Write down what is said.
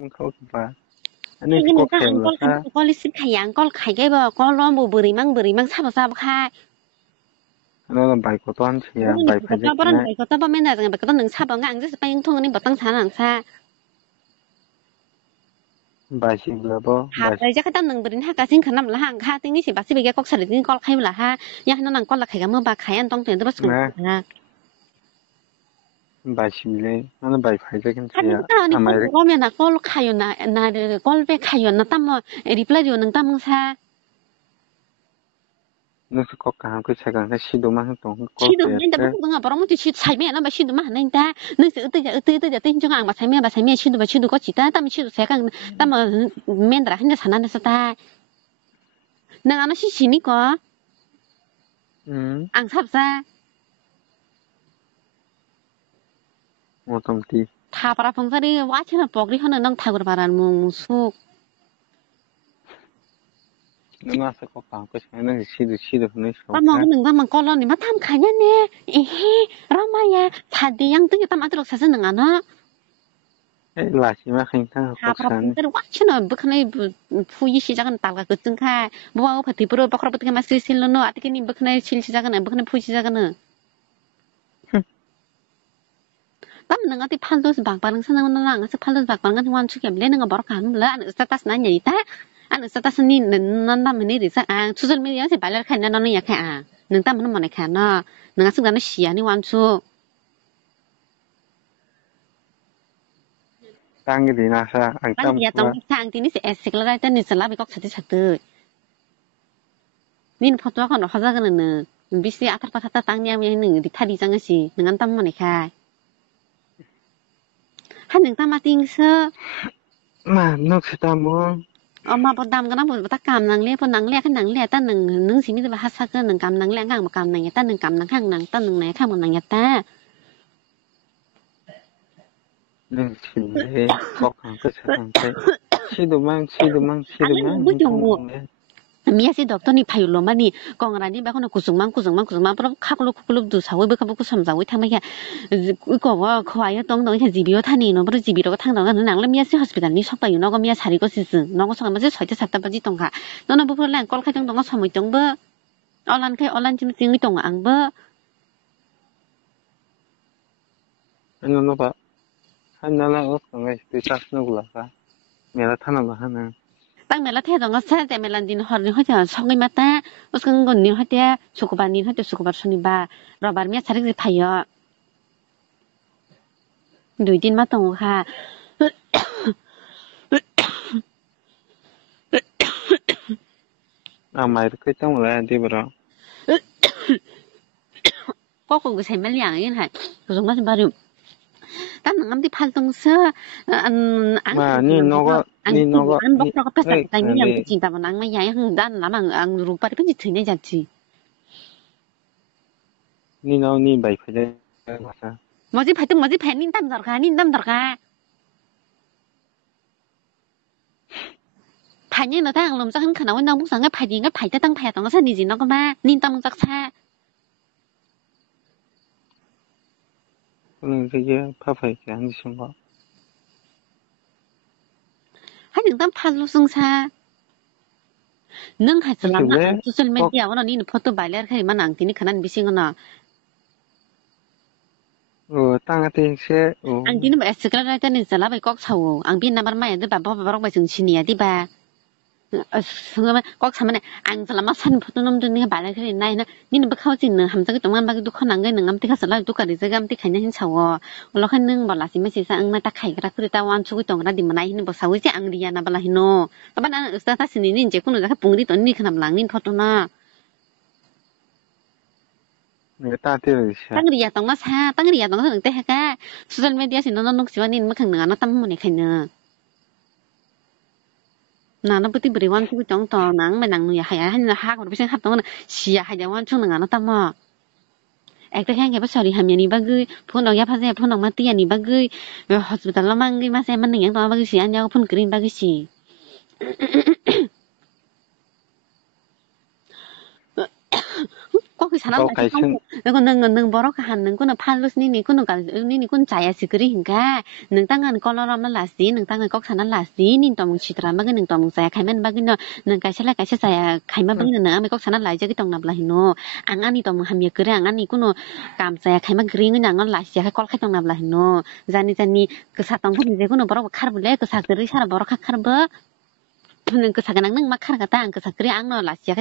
มันเข้ามาอันนี้ cái có mình ta kèm ăn là sao con lít xin khai ăn con khai cái bờ con lo bự rì mang sao khai nó là bài của toán thì bữa bài nay phải có dạy tao bữa này nay có tao bên này rằng bài có tao nâng sao bằng ngang rất phải thông nên bảo tăng sản hàng xa bài gì là bao ha bài bây giờ cái tao nâng bự ha cái xin khả năng là hàng ha tiếngนี้สิบาทสิbây giờ có sản lượng con khai là ha ya nó nâng con là khai cái mưa bà khai ăn tông tiền tôi bắt sủng ha bài gì đấy nó là bài phải dạy cái anh gì tao đi à con mày có miền nào con khai rồi na con về khai rồi nó tâm mà reply rồi nâng tâm xa nó sẽ có cả cái sẽ cần cái siêu mà tổng có 시도 thể 근데 thế 보통 바로 뭐지 시 살면 나 시도 만 한다 너스 으뜨자 땡정 안 살면 시도 거 지다 땀 시도 제가 땀 맨들 한데 산안에서다 내가 너 시니까 안 삽사 một tổng ty 다 바라 봉사리 와치나 뻑리 하는 넌 타고 바라는 뭉숙 nó sẽ có cả cái sẽ nó siêu nó xấu 땀 먹은 능담만 걸러니 마탐 가냐네 에헤 라마야 사디양 뜨게 땀 아들럭 사서 능하나 là chỉ mà hình thang 다 học 바라 sinh 봉사리 와치나 북한의 푸이 시작은 딸가 그쯤카 뭐하고 버티브로 바크라부터 막 실실로노 아티케니 북한의 실 시작은 북한의 푸이 시작은 땀 능한테 팔도스 박바른 사나운 나랑 그래서 팔도스 박바른 같은 원 축이 레는 거 뭐라 가는 거라 안 스타타스 난 얘기다 안 스타타스 니는 남은 일이 있어 아 추절 미디어에서 발랄 칸나 너는 약해 아 능 땀은 뭐네 칸나 능아 승가는 시야니 완추 tăng cái gì nào sao ăn 딴 tâm 기야 quá 똥 탕 티니 에스클라라 딴니 슬라비 꼭 차지 차드 니는 포토가 너 하자가는 비시 아타파타타 땅냐면 있는 리타리 장시 능한 땀 뭐네 카 한 능땀 마띵서 mà nó sẽ ta muốn 엄마 보담 그나 보다 감낭래 보낭래 한 낭래 따는 능심이 바 하사가 능 감낭래 강 감낭에 따는 감낭 항낭 따는 내 감낭이었다 nên chỉ để có hàng cái sẽ hàng cái siêu mang 뭐 정도 không đấy 미야시 덕터니 파율로마니 건가라니 바코나 구승만 프로 카글로 두사고 베카부고 삼사고 타마야 이거 거와요 똥똥 해 지비요 타니 너 버리 지비로 탕동가 낭래 미야시 호스피탈니 속바요 너가 미야 사리고 시스 너가 속아마지 설때 샀다바지 똥가 너는 부풀란 꼴카 정도가 소모 정보 얼란 좀 띵이 똥 앙버 nó bảo anh nó là ớt còn cái từ sát nó là sao mẹ là thằng nào hả 땅 멜라 태동가 살때 멜란딘 허리 허자 성이 맞다 무슨 건니 허대 수고바니 허대 수고바 손이바 러바르미야 차릭지 파여 누이딘 맞동가 à mày cái trong là đi vào 꼭꼭 그 세멜량 이건 하 그좀 가좀 바로 딴 남디 팔동서 mà nhìn nó có 안 먹다가 뺐다 땅이랑 진짜 뭐 낭만이야 난 나만 안 루파리 편지 드네 잡지 nhìn nó nhìn bảy phải đây là sao 뭐지 팔등 뭐지 팬닌 땀 들어가 판이 너 당놈 sak khả năng sang cái phải cái phải tăng phải tông cái gì nó có mà nin tâm sak xa cái gì phải cái gì xong đó hay những tâm 팔로 승사 능 할슬라마 소셜 미디어 오늘 니는 포토 발레 그만 안 되니 그난 미싱거나 tăng cái sẽ 안 되는 뭐 에스크라라 때는 살라바 꼭 사오 안 비나 말마 애들 바로 정신이야 디바 그러면 꼭 사면에 안 살라마 산 포토 놈들 니가 발레 그래 나이나 니는 뭐 카우지는 함자가 동안 바기 두컨 안 가는 암티 가살라 두까리 제가 암티 가냐 hin 사오 올라가는 발라시 메시사 응나 딱 가이가 그랬다 완 주고 동라 디마나 hin 뭐 사오지 앙리야나 발라히노 바바나 스타타스니 이제 꾸는 가 뿡리 돈니 그남 랑닌 포토나 người ta thì tăng cái gì tông nó xa tăng cái gì tông nó đừng tê ha social media thì nó xíu nên mất khẳng nó tâm muốn này khẳng nữa nó bớt bớt quan chú trọng to nắng mà nắng người hay là hát còn bây giờ hát tông nó xì hay là quan chú nó tâm mà ai cái hàng cái bác sĩ đi hàm nhà đi bác gửi phun đầu giáp phun đầu mắt tia đi bác gửi hospital lo mang cái mà xem mình những đó bác gửi xì anh nhau phun green bác gửi xì có cái 사람 이거 능 버럭 하는 거는 팔로스니 니꾸는 니꾸는 자야시 그리 hin가 능 땅은 컬러라면 라시 능 땅은 꼭 사는 라시 닌 또뭉 치드라 막은 능 또뭉 사야 가면 막은 능 가실라 가셔사야 가면 막은 능 아메 꼭 사는 라이저 기 동납라 히노 앙안이 또뭉 함이 그래 앙안이 꾸노 감사야 가면 그리는 앙은 라시야 콜 카 동납라 히노 자니 그 사탕 거 이제 꾸노 버럭 카르블레 그 사그리 사라 버럭 카르버 는 그 사가낭 능 막 카르가다 그 사그리 앙노 라시야